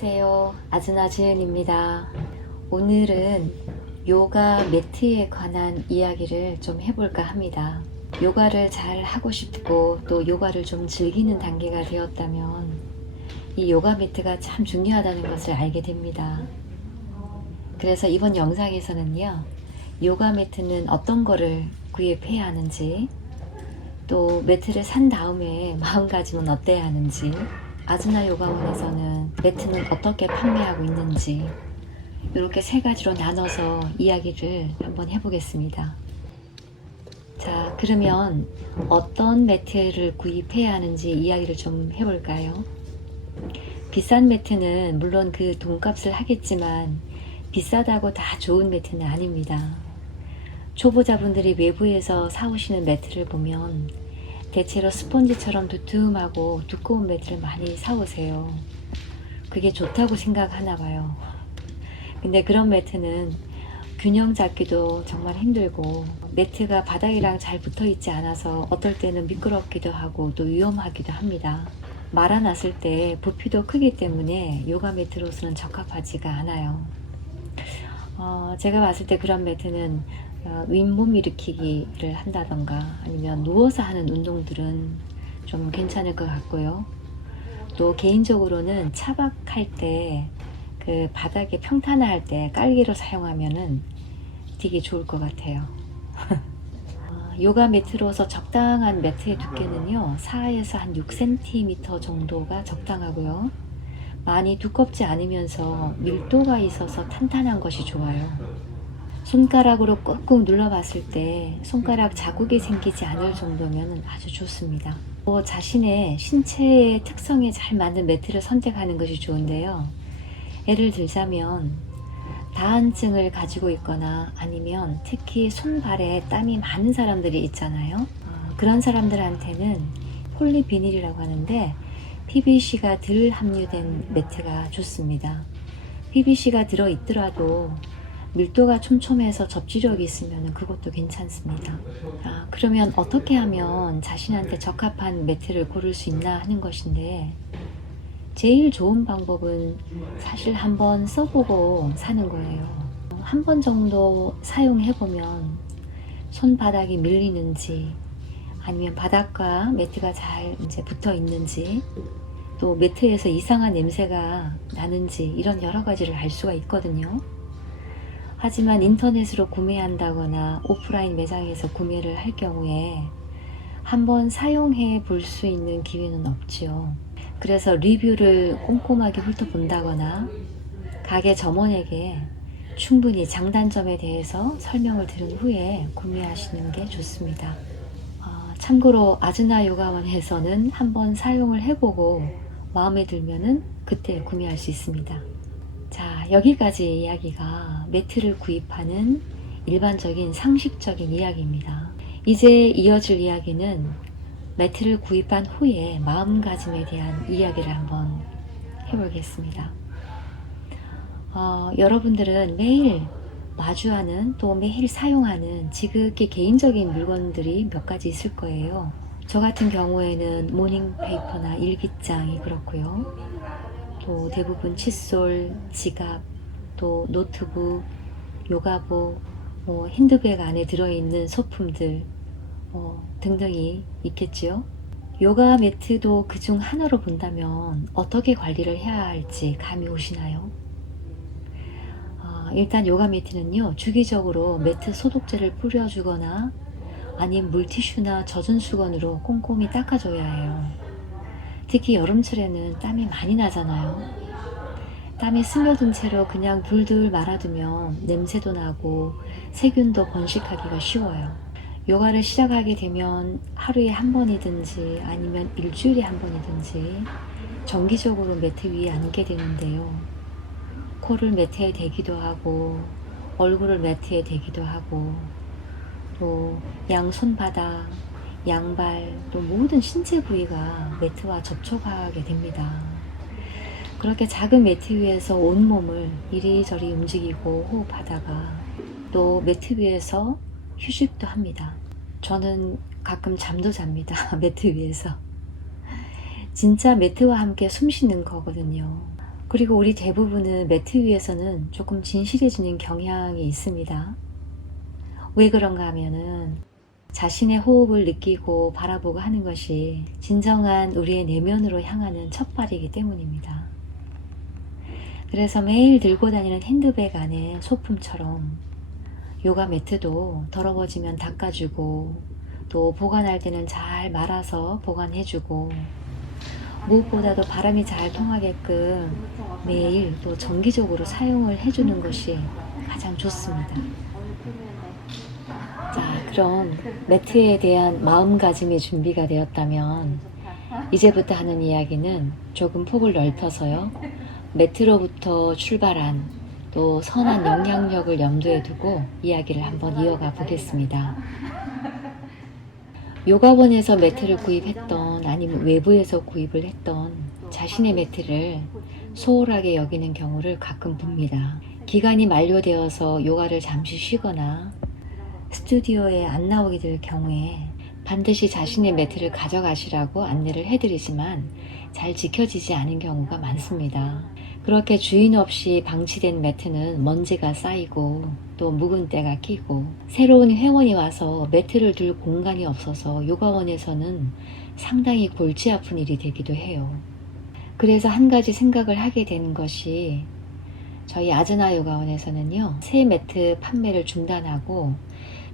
안녕하세요. 아즈나 지은입니다. 오늘은 요가 매트에 관한 이야기를 좀 해볼까 합니다. 요가를 잘 하고 싶고 또 요가를 좀 즐기는 단계가 되었다면 이 요가 매트가 참 중요하다는 것을 알게 됩니다. 그래서 이번 영상에서는요, 요가 매트는 어떤 거를 구입해야 하는지, 또 매트를 산 다음에 마음가짐은 어때야 하는지, 아즈나 요가원에서는 매트는 어떻게 판매하고 있는지, 이렇게 세 가지로 나눠서 이야기를 한번 해보겠습니다. 자, 그러면 어떤 매트를 구입해야 하는지 이야기를 좀 해볼까요? 비싼 매트는 물론 그 돈값을 하겠지만 비싸다고 다 좋은 매트는 아닙니다. 초보자분들이 외부에서 사오시는 매트를 보면 대체로 스펀지처럼 두툼하고 두꺼운 매트를 많이 사오세요. 그게 좋다고 생각하나 봐요. 근데 그런 매트는 균형 잡기도 정말 힘들고 매트가 바닥이랑 잘 붙어 있지 않아서 어떨 때는 미끄럽기도 하고 또 위험하기도 합니다. 말아놨을 때 부피도 크기 때문에 요가 매트로서는 적합하지가 않아요. 제가 봤을 때 그런 매트는 윗몸 일으키기를 한다던가 아니면 누워서 하는 운동들은 좀 괜찮을 것 같고요. 또 개인적으로는 차박할 때 그 바닥에 평탄화할 때 깔개로 사용하면은 되게 좋을 것 같아요. 요가 매트로서 적당한 매트의 두께는요, 4에서 한 6cm 정도가 적당하고요. 많이 두껍지 않으면서 밀도가 있어서 탄탄한 것이 좋아요. 손가락으로 꾹꾹 눌러봤을 때 손가락 자국이 생기지 않을 정도면 아주 좋습니다. 자신의 신체의 특성에 잘 맞는 매트를 선택하는 것이 좋은데요. 예를 들자면 다한증을 가지고 있거나 아니면 특히 손발에 땀이 많은 사람들이 있잖아요. 그런 사람들한테는 폴리비닐이라고 하는데 PVC가 덜 함유된 매트가 좋습니다. PVC가 들어있더라도 밀도가 촘촘해서 접지력이 있으면 그것도 괜찮습니다. 그러면 어떻게 하면 자신한테 적합한 매트를 고를 수 있나 하는 것인데, 제일 좋은 방법은 사실 한번 써보고 사는 거예요. 한 번 정도 사용해보면 손바닥이 밀리는지 아니면 바닥과 매트가 잘 이제 붙어 있는지 또 매트에서 이상한 냄새가 나는지 이런 여러 가지를 알 수가 있거든요. 하지만 인터넷으로 구매한다거나 오프라인 매장에서 구매를 할 경우에 한번 사용해 볼 수 있는 기회는 없지요. 그래서 리뷰를 꼼꼼하게 훑어본다거나 가게 점원에게 충분히 장단점에 대해서 설명을 들은 후에 구매하시는 게 좋습니다. 참고로 아즈나 요가원에서는 한번 사용을 해보고 마음에 들면은 그때 구매할 수 있습니다. 자, 여기까지 이야기가 매트를 구입하는 일반적인 상식적인 이야기입니다. 이제 이어질 이야기는 매트를 구입한 후에 마음가짐에 대한 이야기를 한번 해보겠습니다. 여러분들은 매일 마주하는 또 매일 사용하는 지극히 개인적인 물건들이 몇 가지 있을 거예요. 저 같은 경우에는 모닝페이퍼나 일기장이 그렇고요. 또 대부분 칫솔, 지갑, 또 노트북, 요가복, 핸드백 안에 들어있는 소품들 등등이 있겠지요. 요가 매트도 그중 하나로 본다면 어떻게 관리를 해야 할지 감이 오시나요? 일단 요가 매트는요, 주기적으로 매트 소독제를 뿌려주거나 아니면 물티슈나 젖은 수건으로 꼼꼼히 닦아줘야 해요. 특히 여름철에는 땀이 많이 나잖아요. 땀이 스며든 채로 그냥 둘둘 말아두면 냄새도 나고 세균도 번식하기가 쉬워요. 요가를 시작하게 되면 하루에 한 번이든지 아니면 일주일에 한 번이든지 정기적으로 매트 위에 앉게 되는데요. 코를 매트에 대기도 하고 얼굴을 매트에 대기도 하고 또 양손바닥, 양발, 또 모든 신체 부위가 매트와 접촉하게 됩니다. 그렇게 작은 매트 위에서 온몸을 이리저리 움직이고 호흡하다가 또 매트 위에서 휴식도 합니다. 저는 가끔 잠도 잡니다. 매트 위에서. 진짜 매트와 함께 숨 쉬는 거거든요. 그리고 우리 대부분은 매트 위에서는 조금 진실해지는 경향이 있습니다. 왜 그런가 하면은 자신의 호흡을 느끼고 바라보고 하는 것이 진정한 우리의 내면으로 향하는 첫발이기 때문입니다. 그래서 매일 들고 다니는 핸드백 안에 소품처럼 요가 매트도 더러워지면 닦아주고 또 보관할 때는 잘 말아서 보관해주고 무엇보다도 바람이 잘 통하게끔 매일 또 정기적으로 사용을 해주는 것이 가장 좋습니다. 자, 그럼 매트에 대한 마음가짐이 준비가 되었다면 이제부터 하는 이야기는 조금 폭을 넓혀서요. 매트로부터 출발한 또 선한 영향력을 염두에 두고 이야기를 한번 이어가 보겠습니다. 요가원에서 매트를 구입했던 아니면 외부에서 구입을 했던 자신의 매트를 소홀하게 여기는 경우를 가끔 봅니다. 기간이 만료되어서 요가를 잠시 쉬거나 스튜디오에 안 나오게 될 경우에 반드시 자신의 매트를 가져가시라고 안내를 해드리지만 잘 지켜지지 않은 경우가 많습니다. 그렇게 주인 없이 방치된 매트는 먼지가 쌓이고 또 묵은 때가 끼고 새로운 회원이 와서 매트를 둘 공간이 없어서 요가원에서는 상당히 골치 아픈 일이 되기도 해요. 그래서 한 가지 생각을 하게 되는 것이 저희 아즈나 요가원에서는요, 새 매트 판매를 중단하고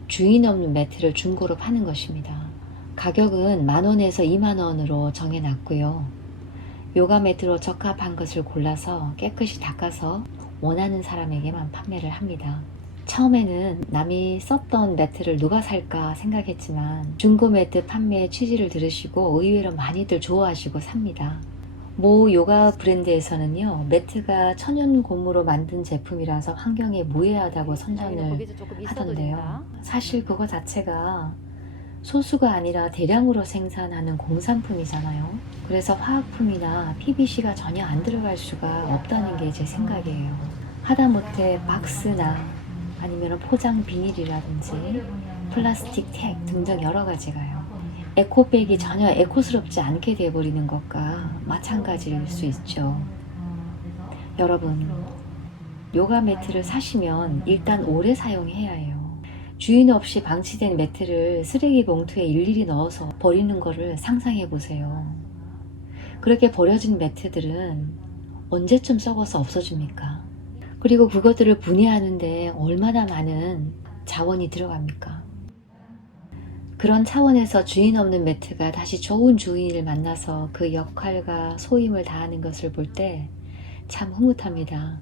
주인 없는 매트를 중고로 파는 것입니다. 가격은 10,000원에서 20,000원으로 정해놨고요. 요가 매트로 적합한 것을 골라서 깨끗이 닦아서 원하는 사람에게만 판매를 합니다. 처음에는 남이 썼던 매트를 누가 살까 생각했지만 중고 매트 판매의 취지를 들으시고 의외로 많이들 좋아하시고 삽니다. 모 요가 브랜드에서는요, 매트가 천연 고무로 만든 제품이라서 환경에 무해하다고 선전을 하던데요. 사실 그거 자체가 소수가 아니라 대량으로 생산하는 공산품이잖아요. 그래서 화학품이나 PVC가 전혀 안 들어갈 수가 없다는 게 제 생각이에요. 하다못해 박스나 아니면 포장 비닐이라든지 플라스틱 텍 등등 여러 가지가요. 에코백이 전혀 에코스럽지 않게 돼버리는 것과 마찬가지일 수 있죠. 여러분, 요가 매트를 사시면 일단 오래 사용해야 해요. 주인 없이 방치된 매트를 쓰레기 봉투에 일일이 넣어서 버리는 거를 상상해 보세요. 그렇게 버려진 매트들은 언제쯤 썩어서 없어집니까? 그리고 그것들을 분해하는데 얼마나 많은 자원이 들어갑니까? 그런 차원에서 주인 없는 매트가 다시 좋은 주인을 만나서 그 역할과 소임을 다하는 것을 볼 때 참 흐뭇합니다.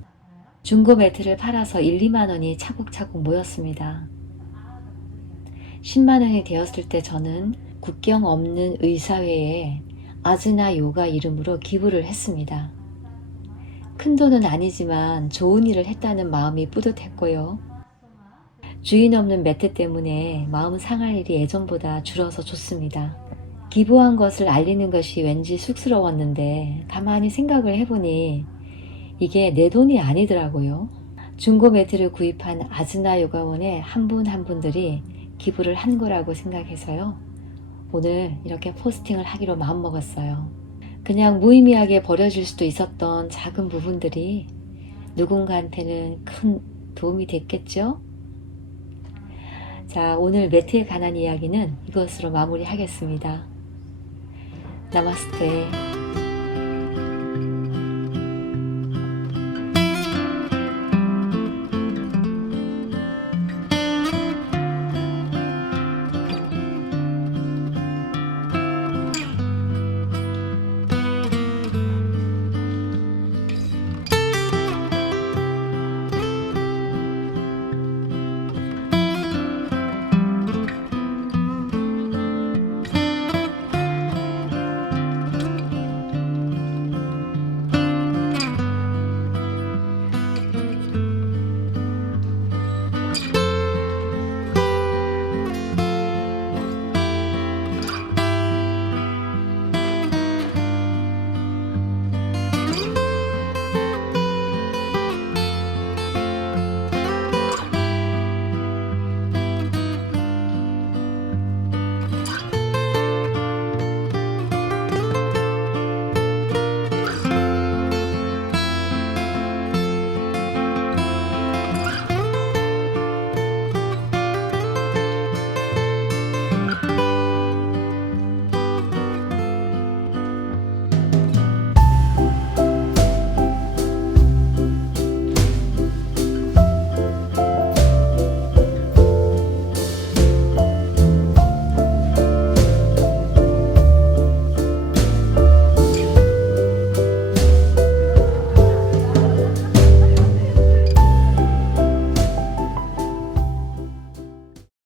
중고 매트를 팔아서 1, 2만 원이 차곡차곡 모였습니다. 10만 원이 되었을 때 저는 국경 없는 의사회에 아즈나 요가 이름으로 기부를 했습니다. 큰 돈은 아니지만 좋은 일을 했다는 마음이 뿌듯했고요. 주인 없는 매트 때문에 마음 상할 일이 예전보다 줄어서 좋습니다. 기부한 것을 알리는 것이 왠지 쑥스러웠는데 가만히 생각을 해보니 이게 내 돈이 아니더라고요. 중고 매트를 구입한 아즈나 요가원의 한 분 한 분들이 기부를 한 거라고 생각해서요. 오늘 이렇게 포스팅을 하기로 마음먹었어요. 그냥 무의미하게 버려질 수도 있었던 작은 부분들이 누군가한테는 큰 도움이 됐겠죠? 자, 오늘 매트에 관한 이야기는 이것으로 마무리하겠습니다. 나마스테.